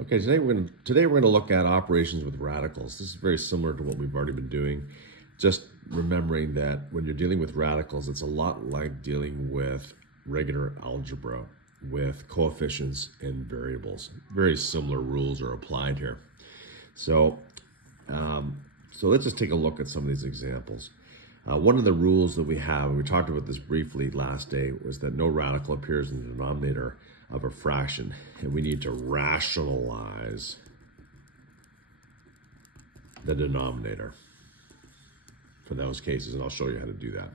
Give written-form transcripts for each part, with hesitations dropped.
Okay, today we're gonna look at operations with radicals. This is very similar to what we've already been doing. Just remembering that when you're dealing with radicals, it's a lot like dealing with regular algebra with coefficients and variables. Very similar rules are applied here. So, so let's just take a look at some of these examples. One of the rules that we have, and we talked about this briefly last day, was that no radical appears in the denominator of a fraction, and we need to rationalize the denominator for those cases, and I'll show you how to do that.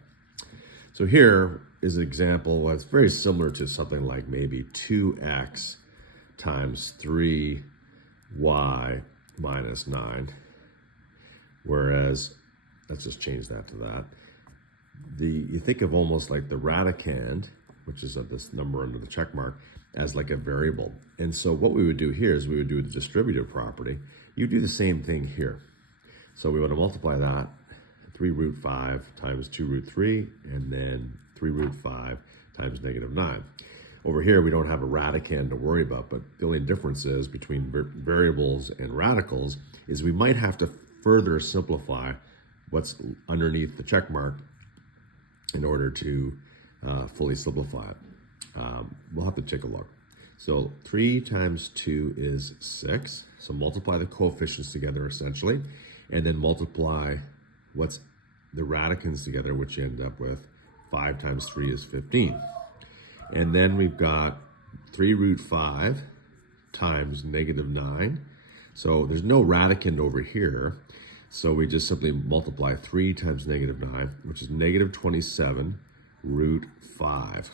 So here is an example that's very similar to something like maybe 2x times 3y minus 9, whereas, let's just change that to that. You think of almost like the radicand, which is this number under the check mark, as like a variable. And so what we would do here is we would do the distributive property. You do the same thing here. So we want to multiply that 3 root 5 times 2 root 3, and then 3 root 5 times negative 9. Over here, we don't have a radicand to worry about, but the only difference is between variables and radicals is we might have to further simplify what's underneath the check mark in order to fully simplify it. We'll have to take a look. So 3 times 2 is 6. So multiply the coefficients together essentially, and then multiply what's the radicands together, which you end up with 5 times 3 is 15. And then we've got 3 root 5 times negative 9. So there's no radicand over here. So we just simply multiply 3 times negative 9, which is negative 27 root 5.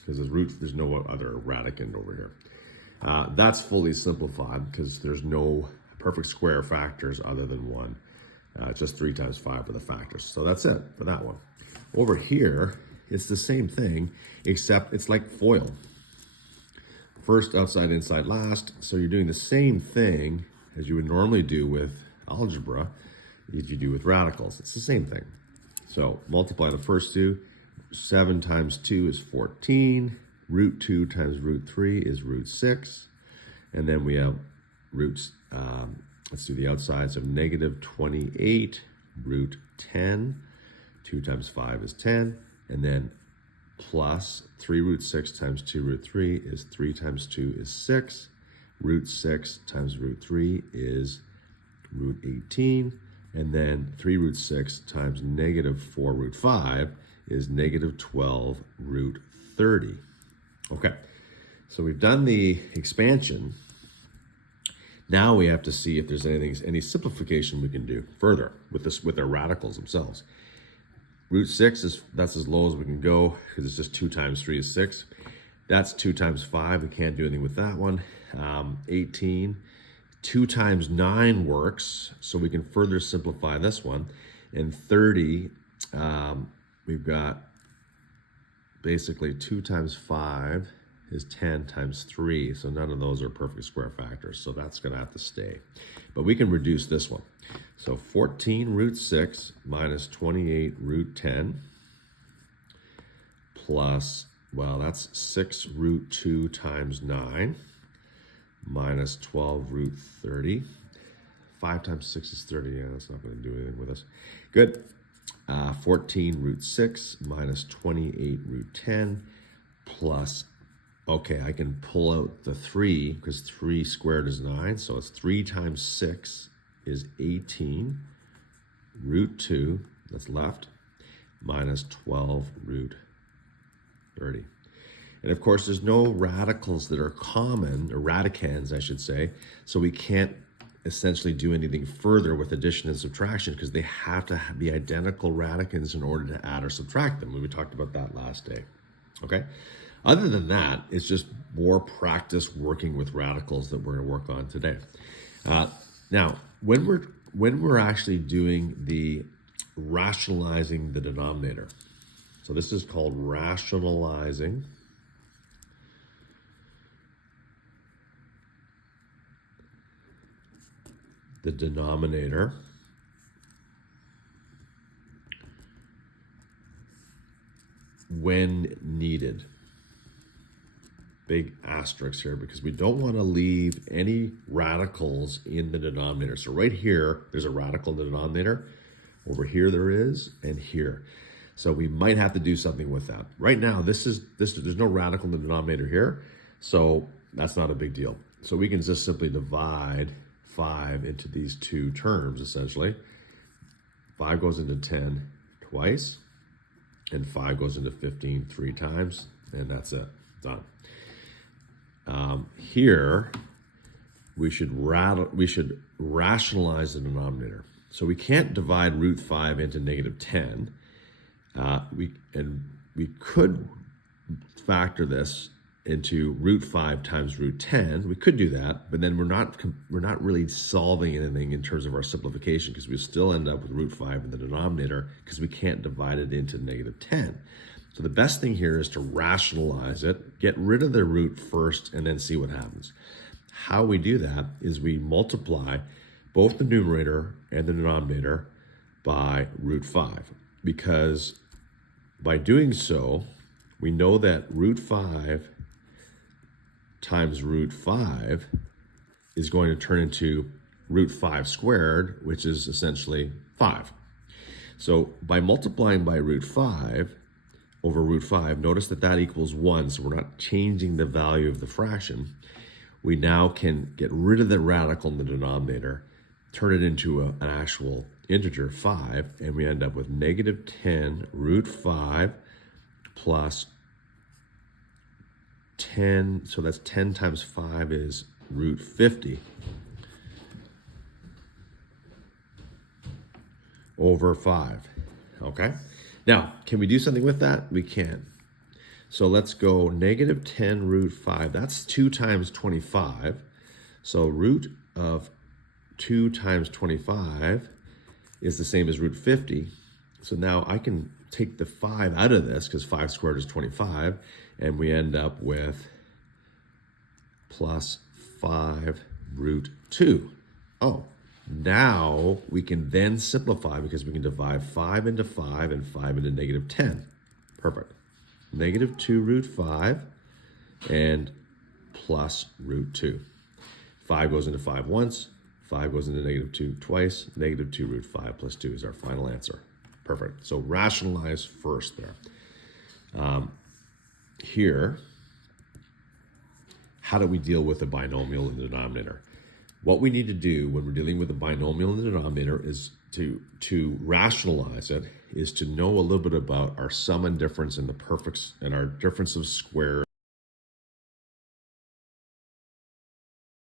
Because there's no other radicand over here. That's fully simplified because there's no perfect square factors other than 1. Just 3 times 5 for the factors. So that's it for that one. Over here, it's the same thing, except it's like FOIL. First, outside, inside, last. So you're doing the same thing as you would normally do with algebra as you do with radicals. It's the same thing. So multiply the first two. 7 times 2 is 14. Root 2 times root 3 is root 6. And then we have roots, let's do the outsides of negative 28, root 10. 2 times 5 is 10. And then plus 3 root 6 times 2 root 3 is 3 times 2 is 6. Root 6 times root 3 is root 18. And then 3 root 6 times negative 4 root 5 is negative 12 root 30. Okay, so we've done the expansion. Now we have to see if there's any simplification we can do further with our radicals themselves. Root 6 that's as low as we can go because it's just 2 times 3 is 6. That's 2 times 5. We can't do anything with that one. 18. 2 times 9 works, so we can further simplify this one. And 30, we've got basically 2 times 5 is 10 times 3, so none of those are perfect square factors, so that's going to have to stay. But we can reduce this one. So 14 root 6 minus 28 root 10 plus, well, that's 6 root 2 times 9 minus 12 root 30. 5 times 6 is 30. Yeah, that's not going to do anything with us. Good. 14 root 6 minus 28 root 10 plus, okay, I can pull out the 3 because 3 squared is 9. So it's 3 times 6 is 18 root 2, that's left, minus 12 root 30. And of course, there's no radicals that are common, or radicands, I should say, so we can't essentially do anything further with addition and subtraction because they have to be identical radicands in order to add or subtract them. We talked about that last day. Okay? Other than that, it's just more practice working with radicals that we're going to work on today. Now, when we're actually doing the rationalizing the denominator, so this is called rationalizing the denominator. When needed. big asterisk here because we don't want to leave any radicals in the denominator. So right here, there's a radical in the denominator. Over here there is, and here. So we might have to do something with that. Right now, there's no radical in the denominator here, so that's not a big deal. So we can just simply divide 5 into these two terms, essentially. 5 goes into 10 twice, and 5 goes into 15 3 times, and that's it, done. Here, we should rationalize the denominator. So we can't divide root 5 into negative 10. We could factor this into root 5 times root 10. We could do that, but then we're not really solving anything in terms of our simplification because we still end up with root 5 in the denominator because we can't divide it into negative 10. So the best thing here is to rationalize it, get rid of the root first, and then see what happens. How we do that is we multiply both the numerator and the denominator by root 5, because by doing so, we know that root 5 times root 5 is going to turn into root 5 squared, which is essentially 5. So by multiplying by root 5 over root 5, notice that that equals 1, so we're not changing the value of the fraction. We now can get rid of the radical in the denominator, turn it into an actual integer, 5, and we end up with negative 10 root 5 plus 10, so that's 10 times 5 is root 50 over 5, okay? Now, can we do something with that? We can. So let's go negative 10 root 5, that's 2 times 25, so root of 2 times 25 is the same as root 50. So now I can take the 5 out of this because 5 squared is 25, and we end up with plus 5 root 2. Oh, now we can then simplify because we can divide 5 into 5 and 5 into negative 10. Perfect. Negative 2 root 5 and plus root 2. 5 goes into 5 once. 5 goes into negative 2 twice. Negative 2 root 5 plus 2 is our final answer. Perfect. So rationalize first there. Here, how do we deal with a binomial in the denominator? What we need to do when we're dealing with a binomial in the denominator is to rationalize it, is to know a little bit about our sum and difference and the perfects and our difference of squares.